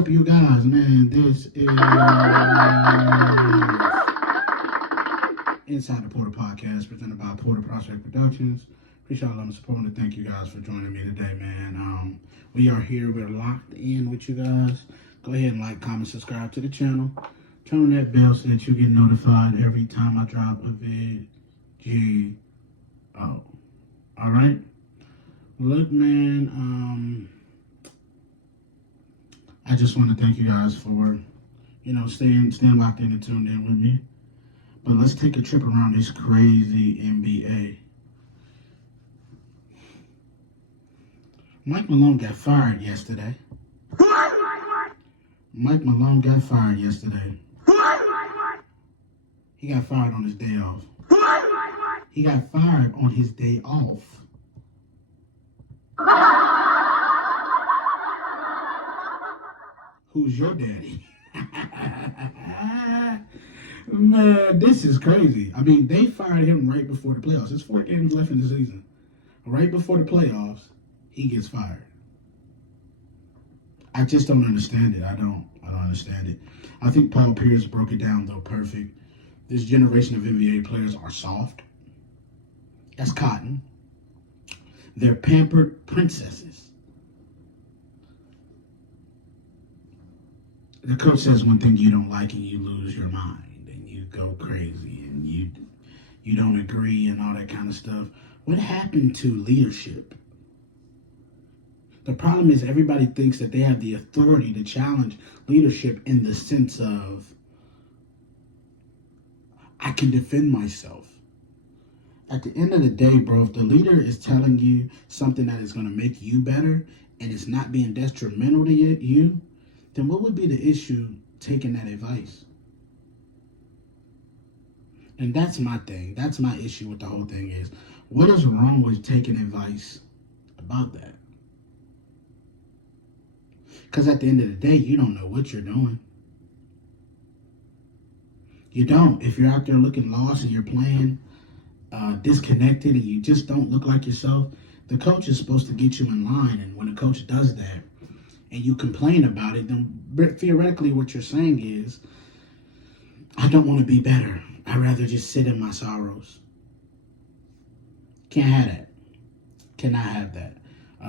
up, you guys? Man, this is Inside the Porter Podcast, presented by Porter Prospect Productions. Appreciate all the support and thank you guys for joining me today, man. We are here. We're locked in with you guys. Go ahead and like, comment, subscribe to the channel. Turn on that bell so that you get notified every time I drop a video. All right. Look, man. I just want to thank you guys for, staying locked in and tuned in with me. But let's take a trip around this crazy NBA. Mike Malone got fired yesterday. Mike Malone got fired yesterday. He got fired on his day off. He got fired on his day off. Who's your daddy? Man, this is crazy. I mean, they fired him right before the playoffs. There's 4 games left in the season. Right before the playoffs, he gets fired. I just don't understand it. I don't understand it. I think Paul Pierce broke it down, though, perfect. This generation of NBA players are soft. That's cotton. They're pampered princesses. The coach says one thing you don't like and you lose your mind and you go crazy and you don't agree and all that kind of stuff. What happened to leadership? The problem is everybody thinks that they have the authority to challenge leadership in the sense of, I can defend myself. At the end of the day, bro, if the leader is telling you something that is going to make you better and it's not being detrimental to you, then what would be the issue taking that advice? And that's my thing. That's my issue with the whole thing is, what is wrong with taking advice about that? Because at the end of the day, you don't know what you're doing. You don't. If you're out there looking lost and you're playing disconnected and you just don't look like yourself, the coach is supposed to get you in line. And when a coach does that and you complain about it, then theoretically what you're saying is, I don't want to be better. I'd rather just sit in my sorrows. Can't have that. Cannot have that.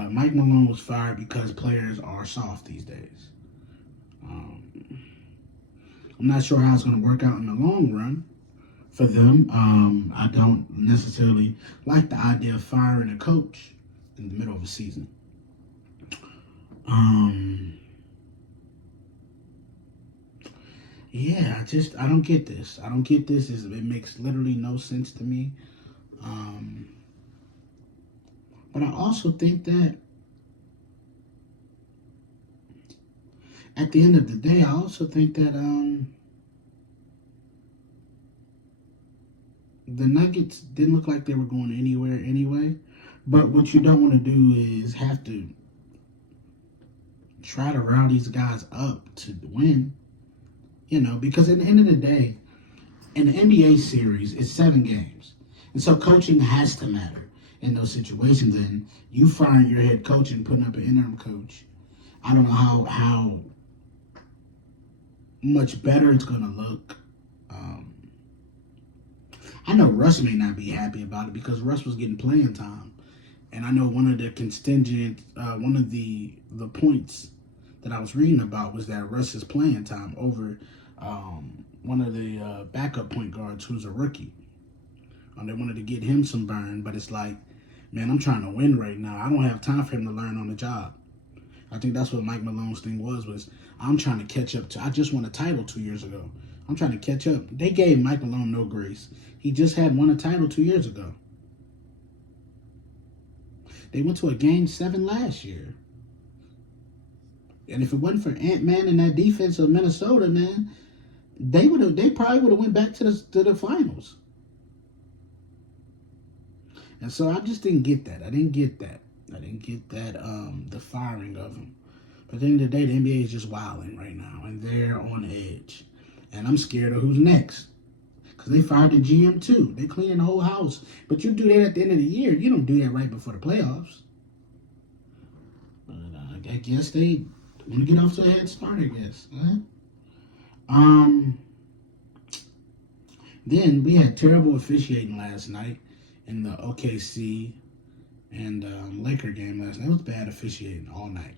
Mike Malone was fired because players are soft these days. I'm not sure how it's going to work out in the long run for them. I don't necessarily like the idea of firing a coach in the middle of a season. Yeah, I don't get this. I don't get this. It makes literally no sense to me. But I also think that at the end of the day, I also think that the Nuggets didn't look like they were going anywhere anyway. But what you don't want to do is have to try to rile these guys up to win. Because at the end of the day, in the NBA series, it's 7 games. And so coaching has to matter in those situations. And you firing your head coach and putting up an interim coach, I don't know how much better it's going to look. I know Russ may not be happy about it because Russ was getting playing time. And I know one of the points that I was reading about was that Russ's playing time over one of the backup point guards who's a rookie. They wanted to get him some burn, but it's like, man, I'm trying to win right now. I don't have time for him to learn on the job. I think that's what Mike Malone's thing was I'm trying to catch up I just won a title 2 years ago. I'm trying to catch up. They gave Mike Malone no grace. He just had won a title 2 years ago. They went to a game 7 last year. And if it wasn't for Ant-Man and that defense of Minnesota, man, they probably would have went back to the finals. And so I just didn't get that. I didn't get that, the firing of him. But at the end of the day, the NBA is just wilding right now, and they're on edge. And I'm scared of who's next. Because they fired the GM too. They cleaning the whole house. But you do that at the end of the year. You don't do that right before the playoffs. I guess they Want to get off to a head start, I guess. Um. Then we had terrible officiating last night in the OKC and Laker game last night. It was bad officiating all night.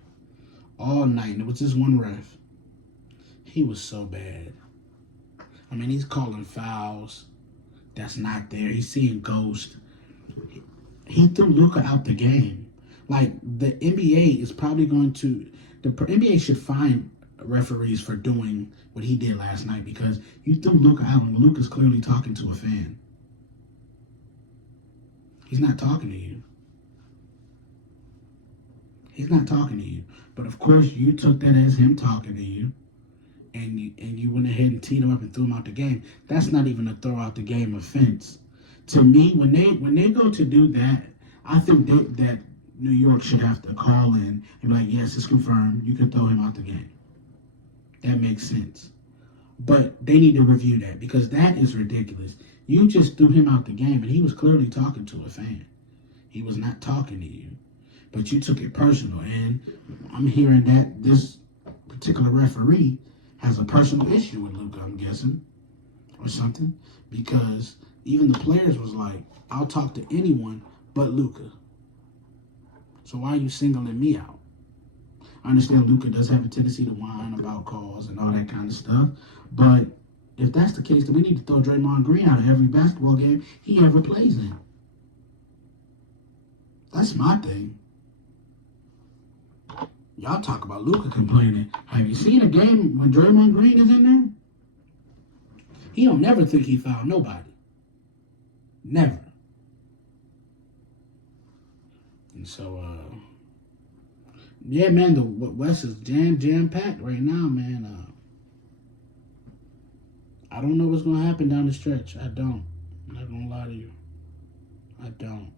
All night. And it was just one ref. He was so bad. I mean, he's calling fouls that's not there. He's seeing ghosts. He threw Luka out the game. Like, the NBA is probably going to... The NBA should fine referees for doing what he did last night, because you threw Luka out and Luka's clearly talking to a fan. He's not talking to you. He's not talking to you. But of course, you took that as him talking to you, and you went ahead and teed him up and threw him out the game. That's not even a throw out the game offense. To me, when they go to do that, I think that New York should have to call in and be like, yes, it's confirmed. You can throw him out the game. That makes sense. But they need to review that, because that is ridiculous. You just threw him out the game, and he was clearly talking to a fan. He was not talking to you. But you took it personal, and I'm hearing that this particular referee has a personal issue with Luka, I'm guessing, or something, because even the players was like, I'll talk to anyone but Luka. So why are you singling me out? I understand Luka does have a tendency to whine about calls and all that kind of stuff, but if that's the case, then we need to throw Draymond Green out of every basketball game he ever plays in. That's my thing. Y'all talk about Luka complaining. Have you seen a game when Draymond Green is in there? He don't never think he fouled nobody. Never. And so, yeah, man, the West is jam-packed right now, man. I don't know what's going to happen down the stretch. I don't. I'm not going to lie to you. I don't.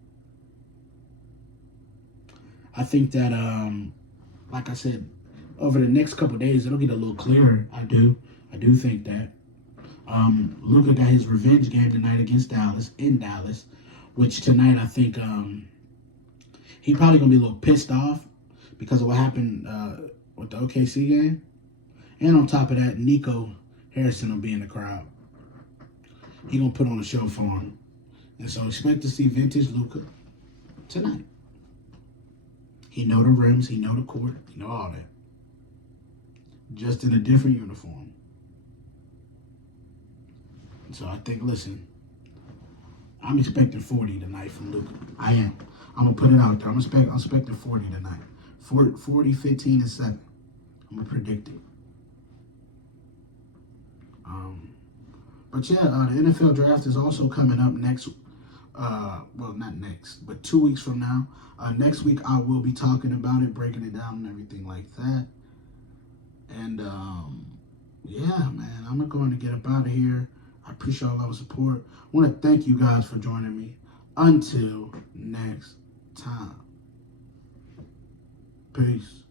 I think that, like I said, over the next couple of days, it'll get a little clearer. I do think that. Luka got his revenge game tonight against Dallas, in Dallas, which tonight I think he probably going to be a little pissed off because of what happened with the OKC game. And on top of that, Nico Harrison will be in the crowd. He going to put on a show for him. And so expect to see vintage Luka tonight. He know the rims, he know the court, he know all that. Just in a different uniform. So I think, listen, I'm expecting 40 tonight from Luka. I am. I'm going to put it out there. I'm expecting 40 tonight. 40, 15, and 7. I'm going to predict it. But yeah, the NFL draft is also coming up next. Well, not next, but 2 weeks from now. Next week, I will be talking about it, breaking it down and everything like that. And, yeah, man, I'm going to get up out of here. I appreciate all the support. I want to thank you guys for joining me. Until next time. Peace.